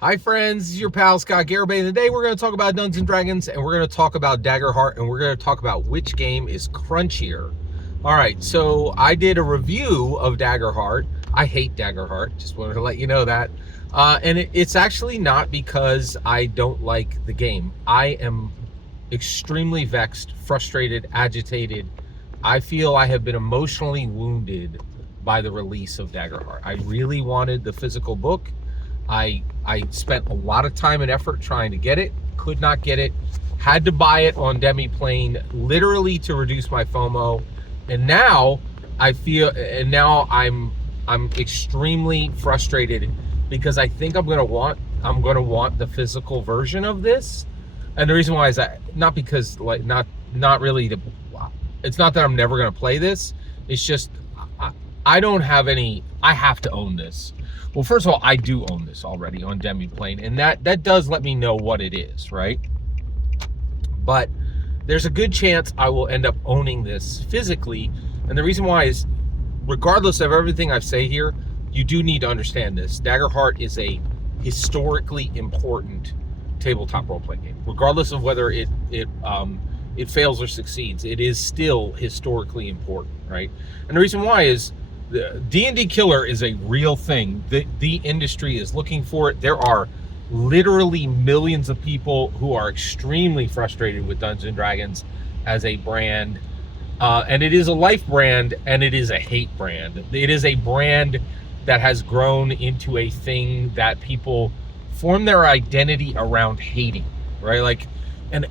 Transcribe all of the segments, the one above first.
Hi friends, this is your pal Scott Garibay, and today we're going to talk about Dungeons & Dragons, and we're going to talk about Daggerheart, and we're going to talk about which game is crunchier. Alright, so I did a review of Daggerheart. I hate Daggerheart, just wanted to let you know that. And it's actually not because I don't like the game. I am extremely vexed, frustrated, agitated. I feel I have been emotionally wounded by the release of Daggerheart. I really wanted the physical book. I spent a lot of time and effort trying to get it, could not get it, had to buy it on Demiplane literally to reduce my FOMO, and now I'm extremely frustrated because I think I'm gonna want the physical version of this. And the reason why is that not because not really to, it's not that I'm never gonna play this. It's just I don't have any. I have to own this. Well, first of all, I do own this already on Demiplane, and that does let me know what it is, right? But there's a good chance I will end up owning this physically, and the reason why is, regardless of everything I say here, you do need to understand this. Daggerheart is a historically important tabletop role-playing game. Regardless of whether it fails or succeeds, it is still historically important, right? And the reason why is the D&D killer is a real thing. The industry is looking for it. There are literally millions of people who are extremely frustrated with Dungeons & Dragons as a brand. And it is a life brand, and it is a hate brand. It is a brand that has grown into a thing that people form their identity around hating, right? Like, and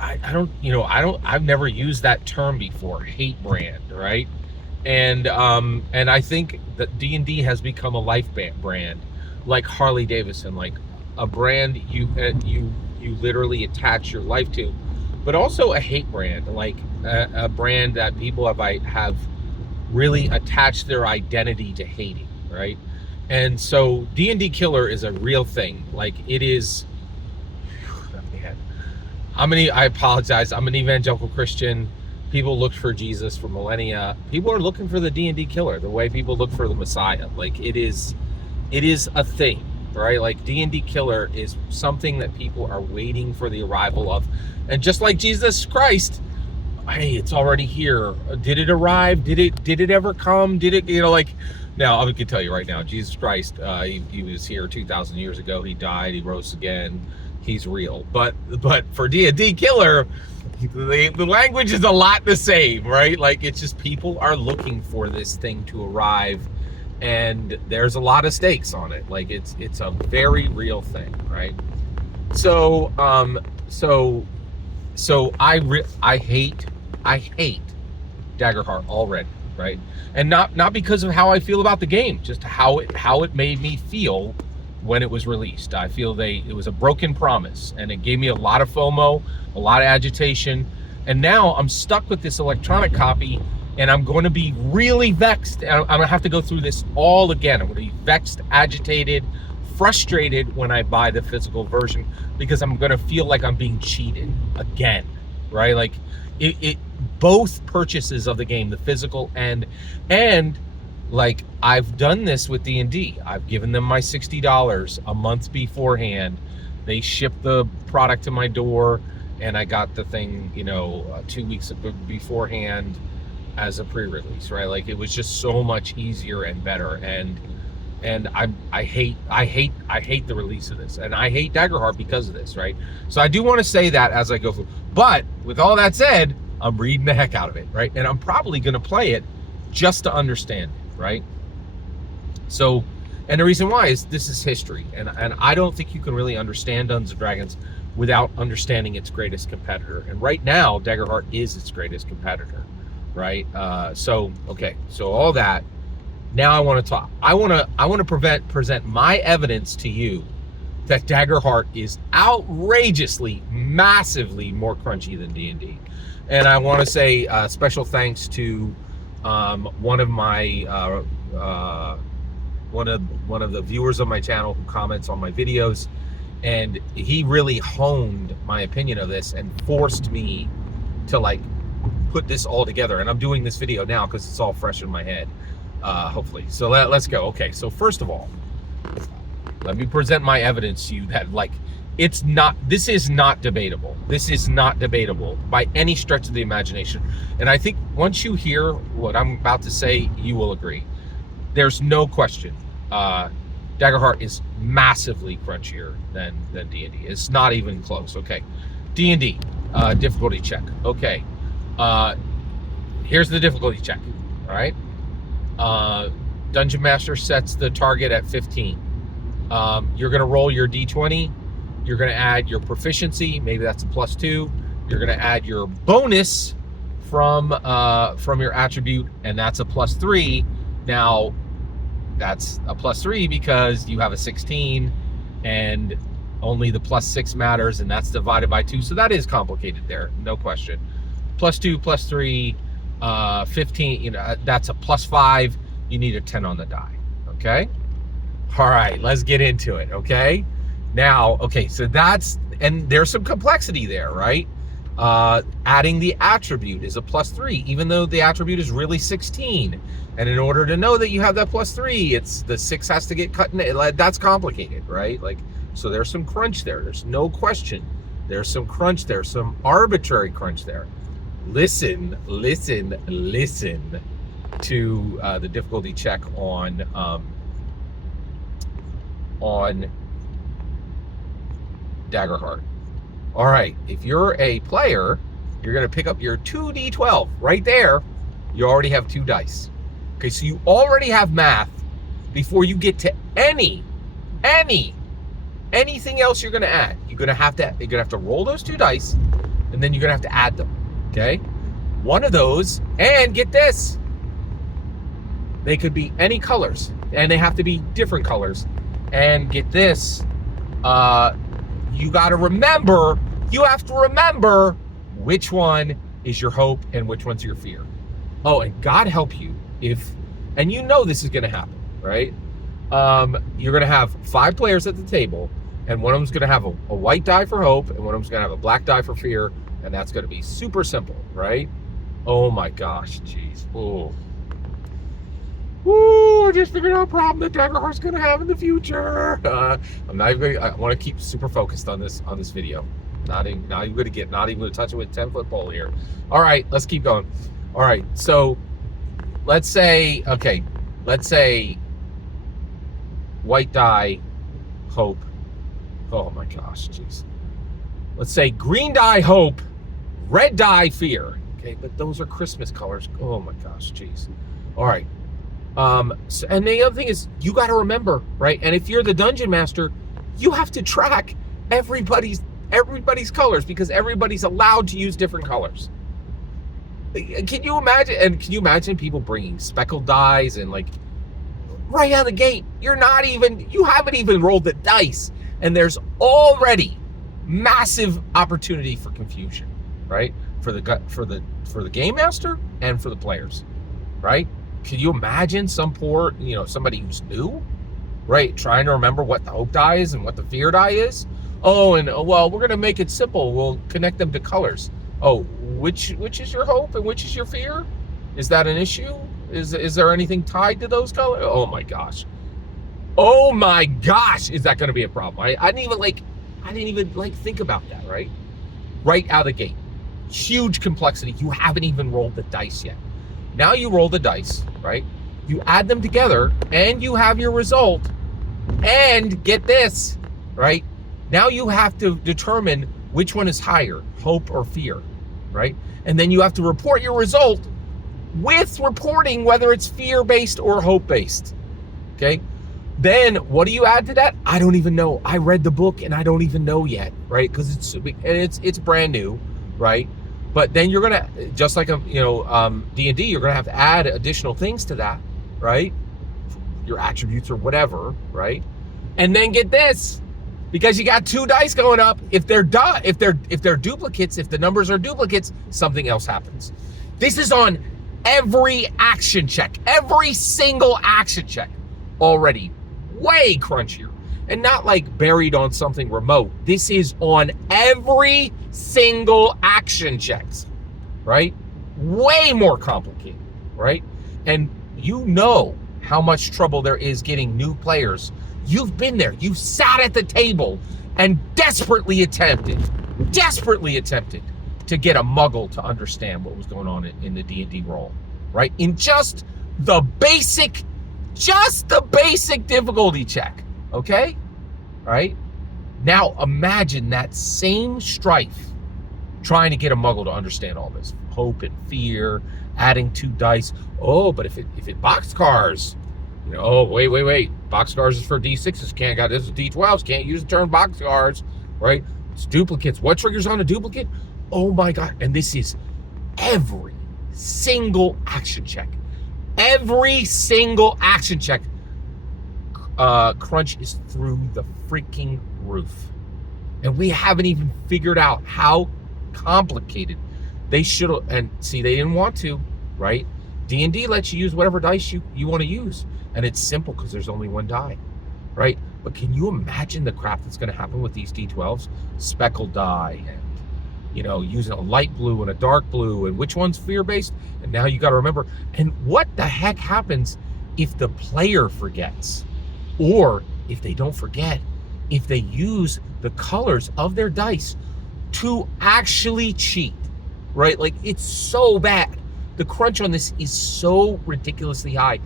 I've never used that term before, hate brand, right? And I think that D&D has become a life brand, like Harley Davidson, like a brand you literally attach your life to, but also a hate brand, like a brand that people have really attached their identity to hating, right? And so D&D killer is a real thing. Like, it is. I apologize. I'm an evangelical Christian. People looked for Jesus for millennia. People are looking for the D&D killer, the way people look for the Messiah. Like, it is a thing, right? Like, D&D killer is something that people are waiting for the arrival of. And just like Jesus Christ, hey, it's already here. Did it arrive? Did it ever come? Did it, now I can tell you right now, Jesus Christ, he was here 2,000 years ago. He died, he rose again. He's real. But for D&D killer, the language is a lot the same, right? Like, it's just people are looking for this thing to arrive, and there's a lot of stakes on it. Like, it's a very real thing, right? So I hate Daggerheart already, right? And not because of how I feel about the game, just how it made me feel when it was released. I feel it was a broken promise, and it gave me a lot of FOMO, a lot of agitation, and now I'm stuck with this electronic copy, and I'm going to be really vexed. I'm going to have to go through this all again. I'm going to be vexed, agitated, frustrated when I buy the physical version, because I'm going to feel like I'm being cheated again, right? Like, it both purchases of the game, the physical and like, I've done this with D&D. I've given them my $60 a month beforehand. They shipped the product to my door, and I got the thing, 2 weeks beforehand as a pre-release, right? Like, it was just so much easier and better. And I hate the release of this, and I hate Daggerheart because of this, right? So I do want to say that as I go through. But with all that said, I'm reading the heck out of it, right? And I'm probably going to play it just to understand it. Right? So, and the reason why is this is history, and I don't think you can really understand Dungeons & Dragons without understanding its greatest competitor. And right now, Daggerheart is its greatest competitor, right? So all that. Now I want to talk. I want to present my evidence to you that Daggerheart is outrageously, massively more crunchy than D&D. And I want to say special thanks to one of the viewers of my channel who comments on my videos, and he really honed my opinion of this and forced me to, like, put this all together. And I'm doing this video now because it's all fresh in my head, hopefully. So let's go. Okay, so first of all, Let me present my evidence to you that, like, this is not debatable. This is not debatable by any stretch of the imagination. And I think once you hear what I'm about to say, you will agree. There's no question. Daggerheart is massively crunchier than D&D. It's not even close. Okay. D&D, difficulty check. Okay. Here's the difficulty check. All right. Dungeon Master sets the target at 15. You're going to roll your D20. You're going to add your proficiency. Maybe that's a +2. You're going to add your bonus from your attribute, and that's a +3. Now, that's a +3 because you have a 16, and only the +6 matters, and that's divided by 2. So that is complicated there, no question. +2, +3, 15. You know, that's a +5. You need a 10 on the die. Okay. All right, let's get into it. Okay. Now, okay, so and there's some complexity there, right? Adding the attribute is a +3, even though the attribute is really 16. And in order to know that you have that +3, it's the 6 has to get cut in. That's complicated, right? Like, so there's some crunch there. There's no question. There's some crunch there, some arbitrary crunch there. Listen to the difficulty check on Daggerheart. All right, if you're a player, you're going to pick up your 2d12 right there. You already have 2 dice. Okay, so you already have math before you get to anything else you're going to add. You're going to have to roll those 2 dice, and then you're going to have to add them. Okay, one of those, and get this, they could be any colors, and they have to be different colors. And get this, you have to remember which one is your hope and which one's your fear. Oh, and God help you and you know this is going to happen, right? You're going to have 5 players at the table, and one of them's going to have a white die for hope, and one of them's going to have a black die for fear, and that's going to be super simple, right? Oh my gosh, jeez. Oh. Woo, I just figured out a problem that Daggerheart's going to have in the future. I'm not even I want to keep super focused on this video. Not even going to touch it with 10-foot pole here. All right, let's keep going. All right, so let's say white die, hope. Oh my gosh, jeez. Let's say green die, hope, red die, fear. Okay, but those are Christmas colors. Oh my gosh, jeez. All right. And the other thing is, you got to remember, right? And if you're the dungeon master, you have to track everybody's colors, because everybody's allowed to use different colors. Can you imagine? And can you imagine people bringing speckled dies and, like, right out of the gate, you haven't even rolled the dice, and there's already massive opportunity for confusion, right? For the game master and for the players, right? Can you imagine somebody who's new, right, trying to remember what the hope die is and what the fear die is? Oh, and well, we're going to make it simple. We'll connect them to colors. Oh, which is your hope and which is your fear? Is that an issue? Is there anything tied to those colors? Oh my gosh, is that going to be a problem? I didn't even think about that, right? Right out of the gate, huge complexity. You haven't even rolled the dice yet. Now you roll the dice, right? You add them together, and you have your result. And get this, right? Now you have to determine which one is higher, hope or fear, right? And then you have to report your result with reporting whether it's fear-based or hope-based, okay? Then what do you add to that? I don't even know. I read the book, and I don't even know yet, right? Because it's brand new, right? But then you're gonna, just like D&D, you're gonna have to add additional things to that, right? Your attributes or whatever, right? And then get this, because you got 2 dice going up. If they're duplicates, if the numbers are duplicates, something else happens. This is on every action check, every single action check already. Way crunchier. And not like buried on something remote. This is on every single action checks, right? Way more complicated, right? And you know how much trouble there is getting new players You've been there. You sat at the table and desperately attempted to get a muggle to understand what was going on in the D&D role, right? In just the basic difficulty check, okay? All right? Now imagine that same strife trying to get a muggle to understand all this. Hope and fear, adding 2 dice. Oh, but if it boxcars, you know, oh, wait. Boxcars is for D6s. Can't got this is D12s. Can't use the term boxcars, right? It's duplicates. What triggers on a duplicate? Oh my God. And this is every single action check. Every single action check. Crunch is through the freaking roof. And we haven't even figured out how complicated they should have. And see, they didn't want to, right? D&D lets you use whatever dice you want to use. And it's simple because there's only 1 die, right? But can you imagine the crap that's going to happen with these D12s? Speckled die and, you know, using a light blue and a dark blue and which one's fear-based? And now you got to remember. And what the heck happens if the player forgets? Or if they don't forget, if they use the colors of their dice to actually cheat, right? Like, it's so bad. The crunch on this is so ridiculously high.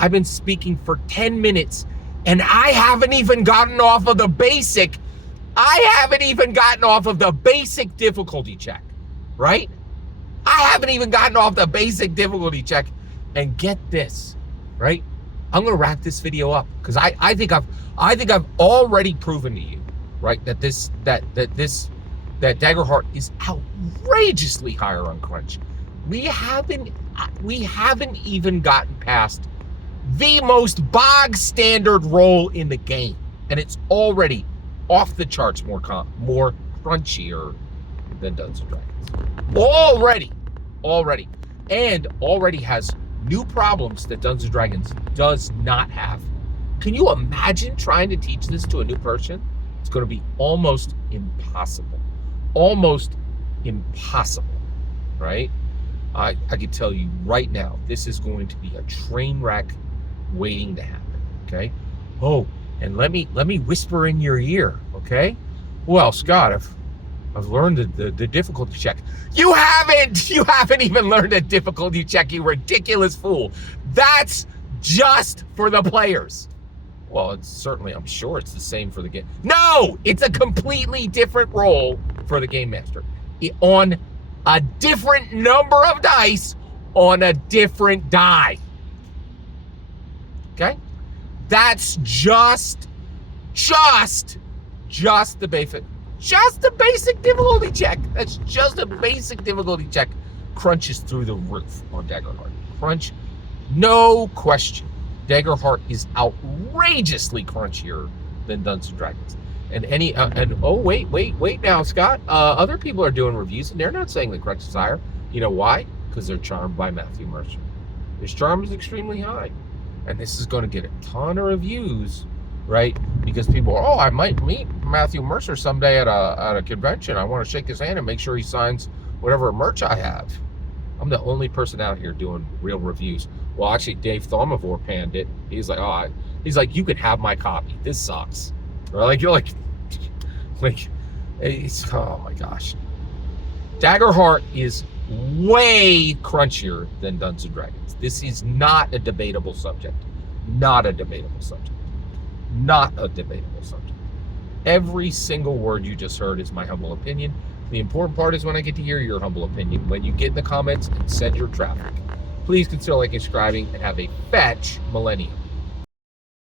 I've been speaking for 10 minutes and I haven't even gotten off of the basic. I haven't even gotten off of the basic difficulty check, right? I haven't even gotten off the basic difficulty check. And get this, right? I'm going to wrap this video up because I think I've already proven to you, right, that Daggerheart is outrageously higher on crunch. We haven't even gotten past the most bog standard role in the game, and it's already off the charts more crunchier than Dungeons and Dragons. Already has new problems that Dungeons and Dragons does not have. Can you imagine trying to teach this to a new person? It's going to be almost impossible. Right? I can tell you right now, this is going to be a train wreck waiting to happen. Okay. Oh, and let me whisper in your ear. Okay. Well, Scott, I've learned the difficulty check. You haven't even learned a difficulty check, you ridiculous fool. That's just for the players. Well, it's certainly, I'm sure it's the same for the game. No, it's a completely different role for the game master. On a different number of dice on a different die. Okay? That's just the basic. Just a basic difficulty check. That's just a basic difficulty check. Crunch is through the roof on Daggerheart. Crunch, no question. Daggerheart is outrageously crunchier than Dungeons and Dragons. And wait now, Scott. Other people are doing reviews and they're not saying the crunch is higher. You know why? Because they're charmed by Matthew Mercer. His charm is extremely high. And this is going to get a ton of reviews, right? Because people are, I might meet Matthew Mercer someday at a convention. I want to shake his hand and make sure he signs whatever merch I have. I'm the only person out here doing real reviews. Well, actually, Dave Thomavor panned it. He's like, you can have my copy. This sucks. Or you're like, it's, oh my gosh. Daggerheart is way crunchier than Dungeons and Dragons. This is not a debatable subject. Not a debatable subject. Every single word you just heard is my humble opinion. The important part is when I get to hear your humble opinion. When you get in the comments and send your traffic. Please consider liking, subscribing, and have a fetch millennium.